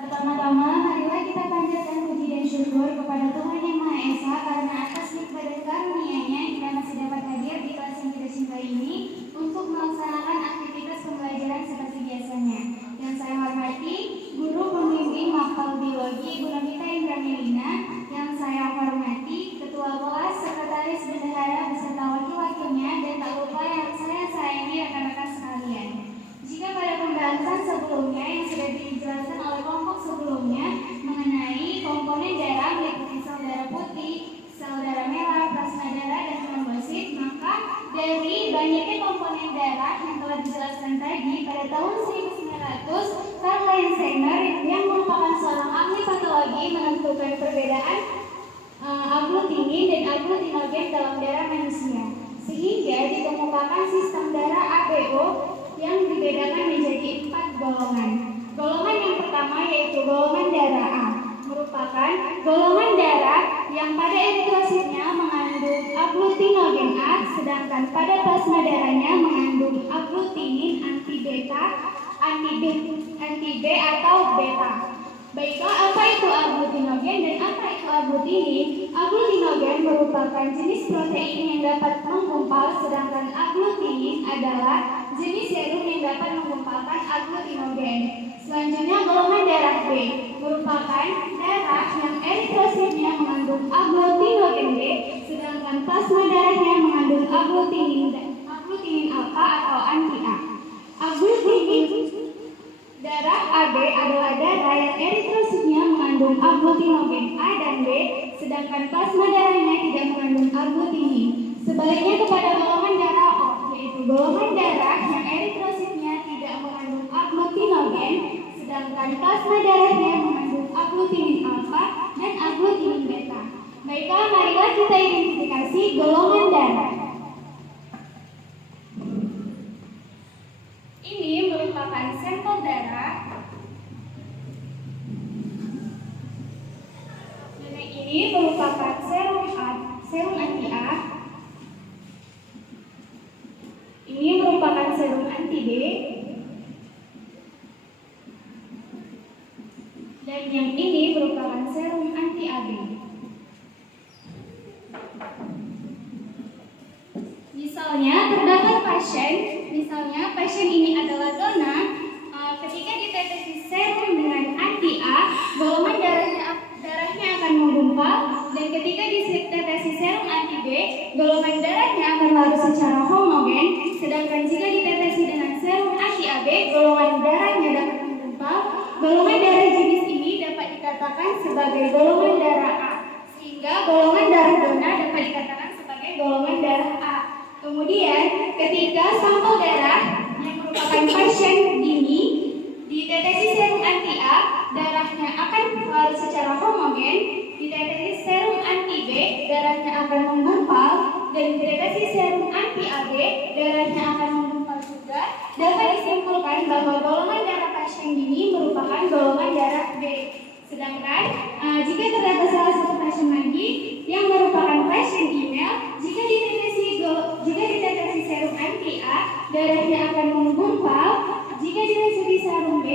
Pertama-tama, marilah kita panjatkan puji dan syukur kepada Tuhan Yang Maha Esa karena atas nikmat dan karunia-Nya kita masih dapat hadir di kelas yang kita cintai ini untuk melaksanakan aktivitas pembelajaran seperti biasanya. Yang saya hormati, Guru Pembimbing Mapel Biologi Ibu Novita Indra Melina. Yang saya hormati, Ketua Kelas, Sekretaris Bendahara beserta wakil-wakilnya, dan tak lupa yang saya sayangi rekan-rekan sekalian. Jika pada pembahasan sebelumnya yang sudah dijelaskan oleh kelompok sebelumnya mengenai komponen darah meliputi sel darah putih, sel darah merah, plasma darah, dan trombosit, maka dari banyaknya komponen darah yang telah dijelaskan tadi, pada tahun 1900, Karl Landsteiner yang merupakan seorang ahli patologi menentukan perbedaan aglutinin dan aglutinogen dalam darah manusia, sehingga dikemukakan sistem darah ABO yang dibedakan menjadi 4 golongan. Golongan yang pertama yaitu golongan darah A, merupakan golongan darah yang pada eritrositnya mengandung aglutinogen A, sedangkan pada plasma darahnya mengandung aglutinin anti-beta, anti-B atau beta. Baiklah, apa itu aglutinogen dan apa itu aglutinin? Aglutinogen merupakan jenis protein yang dapat menggumpal, sedangkan aglutinin adalah jenis serum yang dapat menggumpalkan aglutinogen. Selanjutnya golongan darah B merupakan darah yang eritrositnya mengandung aglutinogen B, sedangkan plasma darahnya mengandung aglutinin alfa atau anti-A. Aglutinin darah AB adalah darah yang eritrositnya mengandung aglutinogen A dan B, sedangkan plasma darahnya tidak mengandung aglutinin. Sebaliknya kepada golongan darah O, yaitu golongan darah yang eritrositnya tidak mengandung aglutinogen, sedangkan plasma darahnya mengandung aglutinin alfa dan aglutinin beta. Baiklah, marilah kita identifikasi golongan darah. Ini merupakan sampel darah. Dan ini merupakan serum anti-A. Ini merupakan serum anti-B. Dan yang ini merupakan serum anti-AB. Misalnya pasien ini adalah dona, ketika ditetesin serum dengan anti-A, golongan darahnya akan menggumpal, dan ketika ditetesin serum anti-B, golongan darahnya akan larut secara homogen, sedangkan jika ditetesin dengan serum anti-AB, golongan darahnya dapat menggumpal. Golongan darah jenis ini dapat dikatakan sebagai golongan darah A, sehingga golongan darah dona dapat dikatakan sebagai golongan darah A. Kemudian, ketika sampel darah yang merupakan pasien ini ditetesi serum anti-A, darahnya akan larut secara homogen, ditetesi serum anti-B, darahnya akan menggumpal, dan ditetesi serum anti-AB, darahnya akan menggumpal juga. Dapat disimpulkan bahwa golongan darah pasien ini merupakan golongan darah B. Sedangkan jika terdapat salah satu pasien lagi yang merupakan pasien email, jika ditetesi serum anti-A, darahnya akan menggumpal. Jika ditetesi serum B,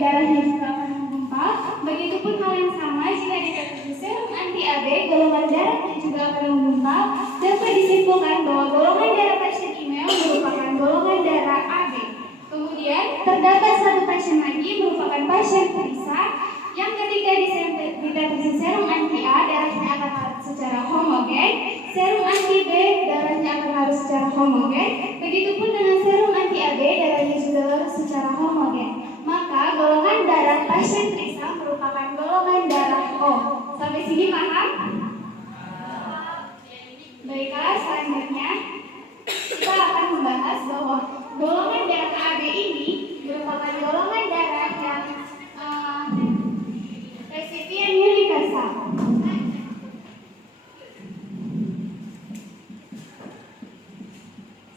darahnya juga akan menggumpal. Begitupun hal yang sama jika ditetesi serum anti-AB, golongan darahnya juga akan menggumpal. Dapat disimpulkan bahwa golongan darah pasien email merupakan golongan darah AB. Kemudian terdapat satu pasien lagi merupakan pasien perisa yang ketika ditetesin serum anti-A, darahnya akan larut secara homogen, serum anti-B, darahnya akan larut secara homogen, begitupun dengan serum anti-AB, darahnya juga larut secara homogen. Maka golongan darah pasien perisa merupakan golongan darah O. Sampai sini paham? Baiklah, selanjutnya kita akan membahas bahwa golongan darah AB ini merupakan golongan darah yang resipien universal.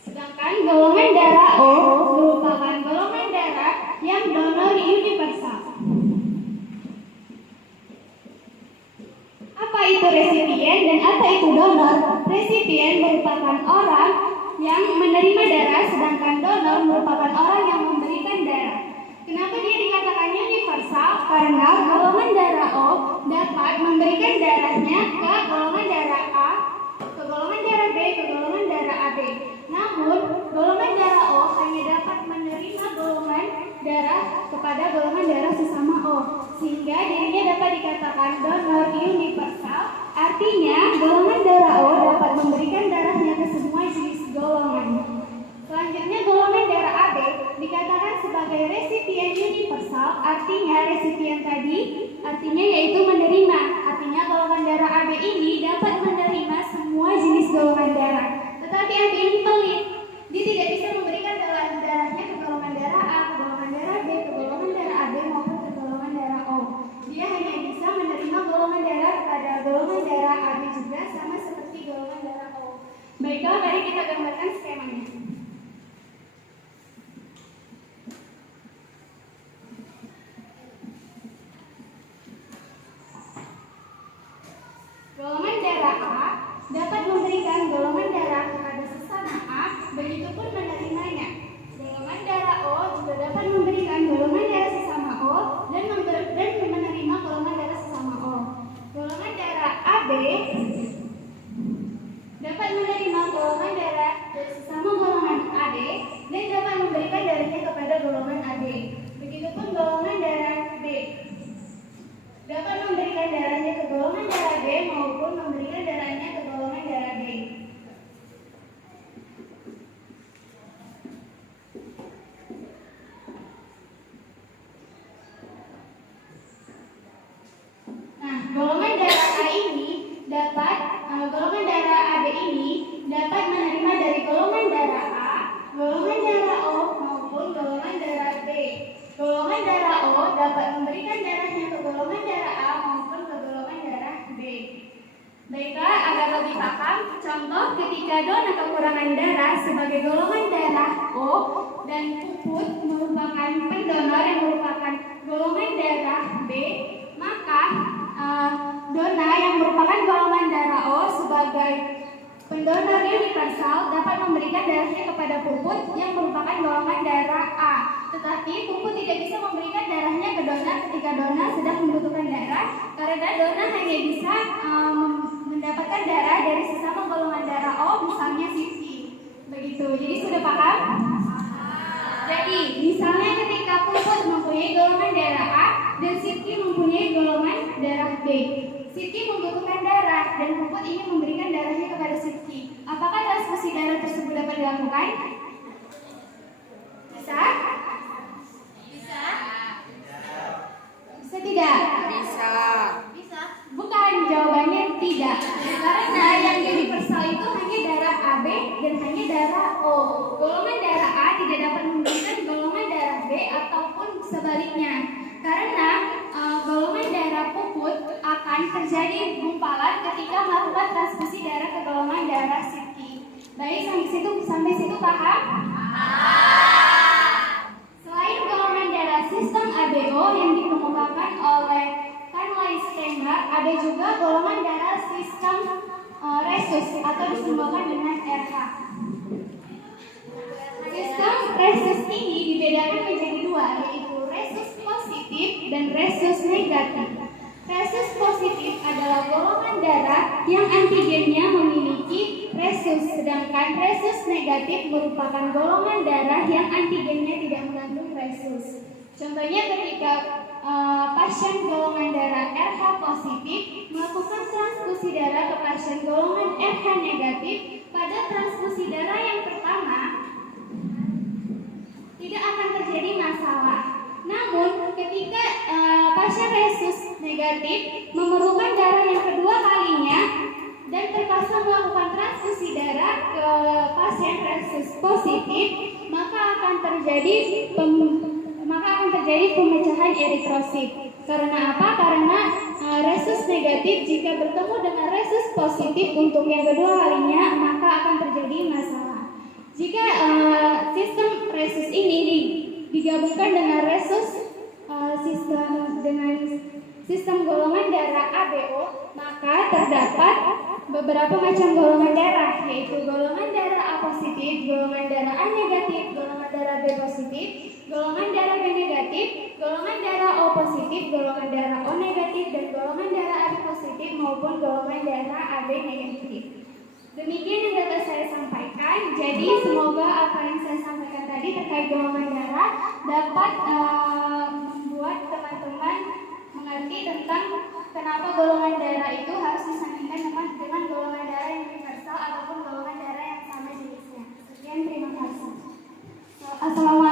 Sedangkan golongan darah O merupakan golongan darah yang donor universal. Apa itu resipien dan apa itu donor? Resipien merupakan orang yang menerima darah sedangkan donor merupakan orang yang memberikan darah. Kenapa dia dikatakan universal? Karena golongan darah O dapat memberikan darahnya ke golongan darah A, ke golongan darah B, ke golongan darah AB. Namun, golongan darah O hanya dapat menerima golongan darah kepada golongan darah sesama O, sehingga dirinya dapat dikatakan donor universal. Artinya, golongan darah O dapat memberikan darahnya ke semua jenis golongan. Selanjutnya, golongan darah AB dikatakan sebagai resipien universal. Artinya, resipien tadi artinya yaitu menerima. Artinya, golongan darah AB ini dapat menerima semua jenis golongan darah. Tetapi AB ini pelit. Dia tidak bisa memberikan darahnya ke golongan darah A, ke golongan darah B, ke golongan darah AB maupun ke golongan darah O. Dia hanya bisa menerima golongan darah kepada golongan darah AB juga, sama seperti golongan darah O. Baiklah, mari kita gambarkan skemanya. Golongan darah A dapat memberikan golongan darah kepada sesama A, begitupun menerimanya. Golongan darah O juga dapat memberikan golongan darah sesama O dan menerima golongan darah sesama O. Golongan darah AB dapat menerima golongan darah dari sesama golongan AD dan dapat memberikan darahnya kepada golongan AD. Begitupun golongan darah B dapat memberikan darahnya ke golongan darah B maupun memberikan darahnya ke golongan darah B. Nah, golongan darah A ini dapat golongan darah AB ini dapat menerima dari golongan darah A, golongan darah O maupun golongan darah B. Golongan darah O dapat memberikan darahnya ke golongan darah A maupun ke golongan darah B. Baiklah, agar lebih paham, contoh ketika donor kekurangan darah sebagai golongan darah O dan puput merupakan pendonor yang merupakan golongan darah B, maka donor yang merupakan golongan darah O sebagai pendonor universal dapat memberikan darahnya kepada puput yang merupakan golongan darah A. Tetapi puput tidak bisa memberikan darahnya ke donor ketika donor sedang membutuhkan darah, karena donor hanya bisa mendapatkan darah dari sesama golongan darah O, misalnya CP. Begitu. Jadi sudah paham? Jadi misalnya ketika puput mempunyai golongan darah A dan Siti mempunyai golongan darah B. Siti membutuhkan darah dan puput ini memberikan darahnya kepada Siti. Apakah transfusi darah tersebut dapat dilakukan? Bisa? Bisa? Bisa tidak? Bisa. Bisa. Bukan, jawabannya tidak. Karena yang universal itu hanya darah AB dan hanya darah O. Golongan darah A tidak dapat memberikan golongan darah B ataupun sebaliknya. Karena golongan darah puput akan terjadi gumpalan ketika melakukan transfusi darah ke golongan darah Siti. Baik, sampai situ paham? Selain golongan darah sistem ABO yang dikemukakan oleh Carlisle Steiner, ada juga golongan darah sistem Rhesus atau disimbolkan dengan RH. Sistem Rhesus ini dibedakan menjadi dua, yaitu Rhesus positif dan Rhesus negatif. Rhesus positif adalah golongan darah yang antigennya memiliki Rhesus, sedangkan Rhesus negatif merupakan golongan darah yang antigennya tidak mengandung Rhesus. Contohnya ketika pasien golongan darah RH positif melakukan transfusi darah ke pasien golongan RH negatif, pada transfusi darah yang pertama tidak akan terjadi masalah. Namun ketika pasien Rhesus negatif memerlukan darah yang kedua kalinya dan terpaksa melakukan transfusi darah ke pasien Rhesus positif, maka akan terjadi pemecahan eritrosit. Karena apa? Karena Rhesus negatif jika bertemu dengan Rhesus positif untuk yang kedua kalinya, maka akan terjadi masalah. Jika sistem Rhesus ini digabungkan dengan sistem golongan darah ABO, maka terdapat beberapa macam golongan darah, yaitu golongan darah A positif, golongan darah A negatif, golongan darah B positif, golongan darah B negatif, golongan darah O positif, golongan darah O negatif, dan golongan darah AB positif maupun golongan darah AB negatif. Demikian yang dapat saya sampaikan. Jadi semoga apa yang saya sampaikan tadi terkait golongan darah dapat membuat teman-teman mengerti tentang kenapa golongan darah itu harus disandingkan dengan golongan darah yang universal ataupun golongan darah yang sama jenisnya. Sekian, terima kasih. Assalamualaikum.